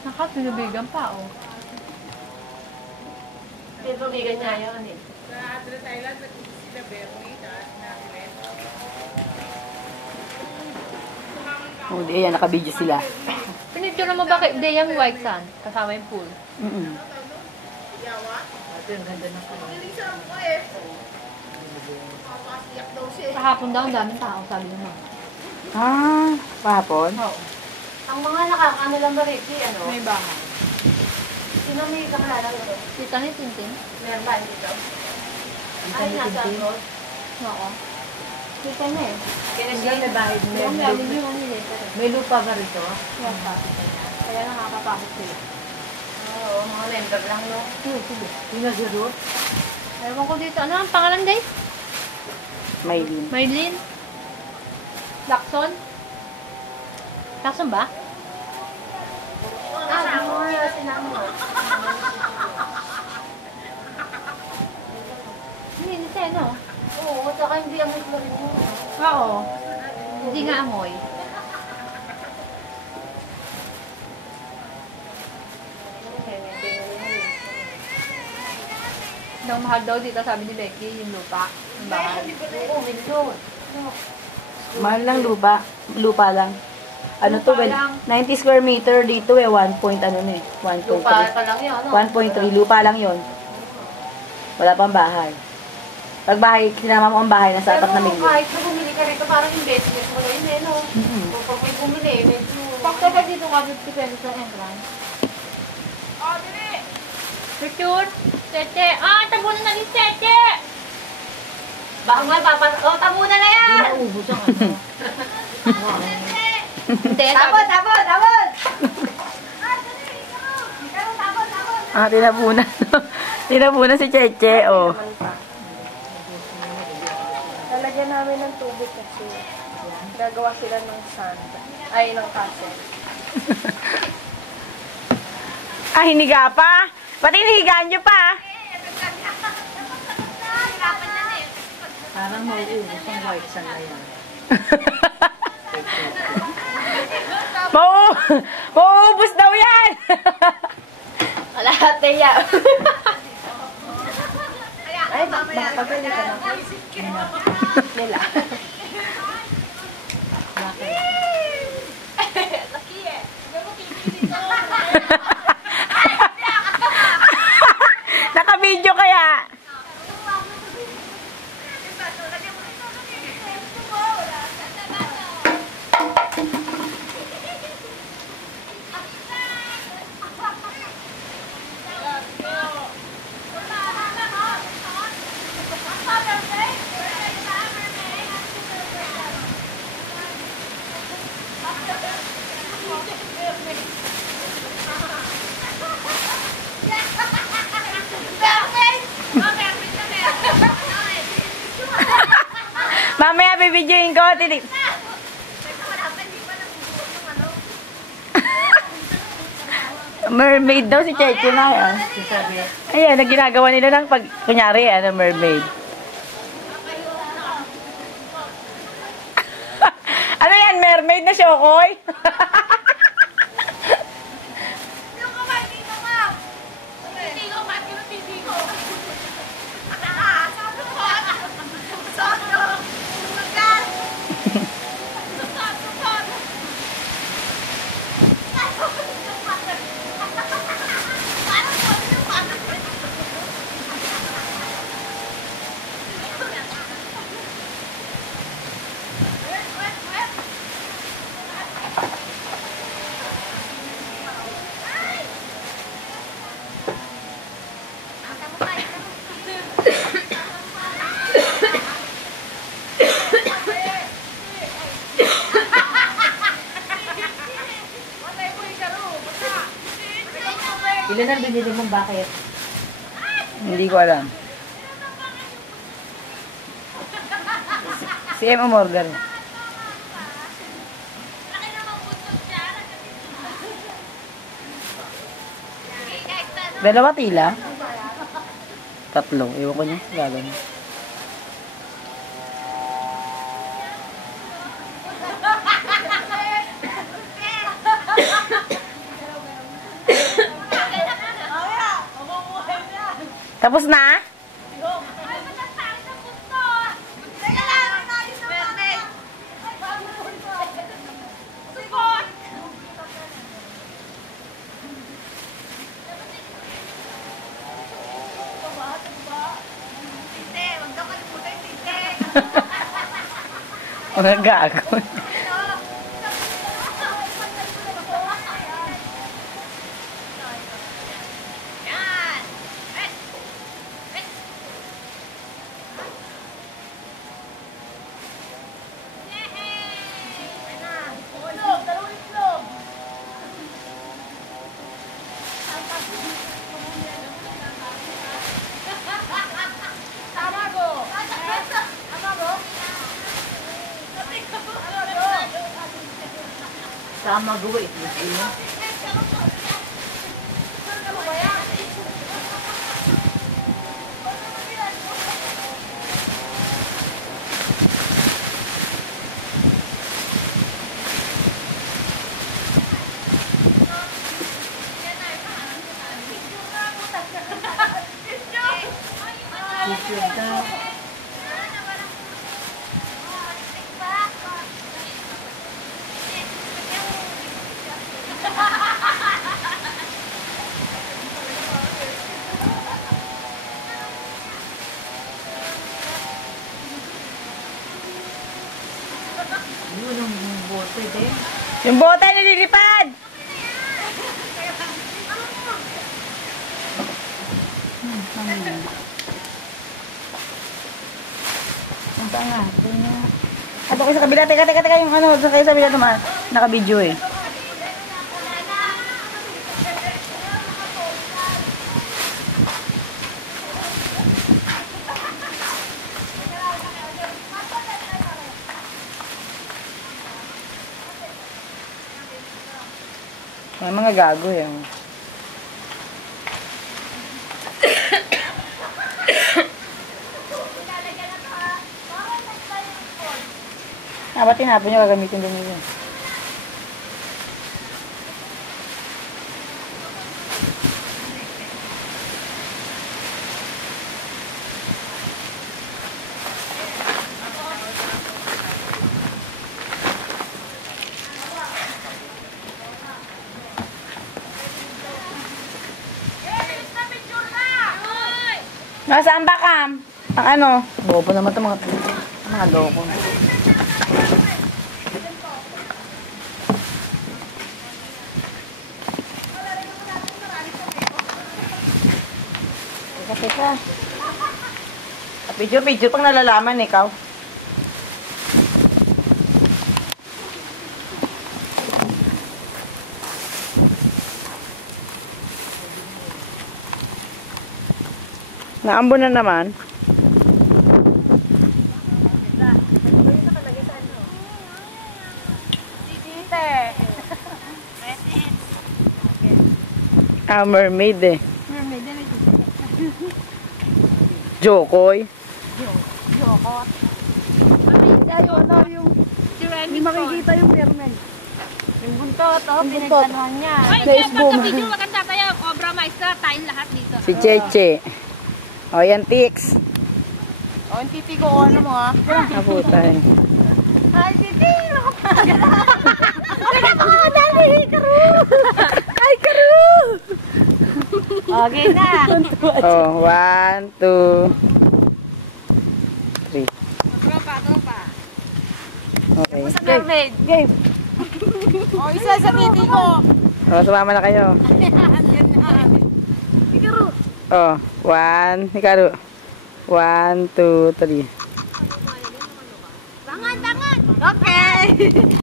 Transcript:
Nakatunubigan pa, oh. Tinubigan niya yan eh. Sa Adra Thailand, sila Bernie, tapos natin. Oh, di, ayan, nakabidyo sila. Pinicture mo ba kay Deyang White Sand? Kasama yung pool. Ito yung ganda ng pool. Kahapon daw, ang daming tao, sabi naman. Ah, kahapon? Oo. Ang mga nakakano lang ba Ricky, ano? May bahay. Sino may kakalala ko? Kita ni Tintin? Meron ba dito? Ay, nasa abroad. Oo. Kita na eh. Hindi may bahay. Yung galing yung ano eh. May lupa ba rito? Yes, papi. Kaya nakakapakot sila. Oo, mga member lang, no? Sige. Yung nag-root? Ewan ko dito. Ano ang pangalan, guys? Maylin. Maylin? Lacson? Lacson ba? Ah, mo nga sinama mo. Hindi, nasa ano? Oo, saka hindi ang mo rin mo. Oo. Hindi nga amoy. Nang mahal daw dito, sabi ni Becky, yung lupa. Yung bahay. Oo, medyo. Mahal lang lupa. Lupa lang. Ano to, Lupa lang. 90 square meter dito eh, 1 point ano na eh, 1.3. Lupa pa lang yun, ano? 1.3, lupa lang yon. Wala pang bahay. Pag bahay, sinama mo ang bahay, nasa 4 na milyon. Kahit na bumili ka rito, parang investment mo na yun, eh, no? Kung pag may bumili, medyo... Pakta ba dito ka 50 pesos ang entrance? Oh, dali! Picture! Tete! Ah, tabunan na ni Tete! Baka nga, oh, tabunan na yan! Hindi naubos ang ano. Hindi, Tabot, tabot, tabot! Ah, tinapunan. Tinapunan si Cheche, oh. Lalagyan namin ng tubig kasi gagawa sila ng sand. Ay, ng castle. Ah, hiniga pa? Pati hinigaan nyo pa? Parang mauubos ang white sand na yan. Mauubos daw yan! Alahate yan. Ay, makapagpili ka na. Nila. Naka-video kaya? Mamaya bibidyoin ko. Mermaid daw si Cheche na yan. Ayan, na ginagawa nila ng pag, kunyari, mermaid. Ano yan, mermaid na Shokoy? Ilan ang binili mong bakit? Hindi ko alam. Si Emma Morgan. Dalawa tila? Tatlo. Ewan ko niya. Gagawin. Tapos na? Mga gago. Sama gue itu. Yung bote nililipad! Ang tanga. Ato kayo sa kabila. Teka yung ano. Sa kayo sa kabila naman. Naka-video eh. May mga gago yan. Ba't tinapon nyo gagamitin din yun? Nasaan ba, Cam? Ang ano? Bobo naman ito mga loko. Teka. Picture pang nalalaman ikaw. Naambo na naman. Ah, mermaid eh. Mermaid na ito. Jokoy. Jokot. Hindi makikita yung mermaid. Yung buntot, pinagtanuhan niya. Ay, kaya pagka-video, maganda tayo. Obra Maestra, tayong lahat dito. Si Cheche. O, yan, Tix. O, yung titi ko, ano mo ha? Naputay. Ay, titi! Ay, karu! Okay na. Oh, 1, 2, 3. Tropa. Okay. Sa mermaid. Game. O, isa sa titi ko. Oh, sumama na kayo. Ikaru. Oh, 1, Hikaru. 1, 2, 3. Tangan! Okay!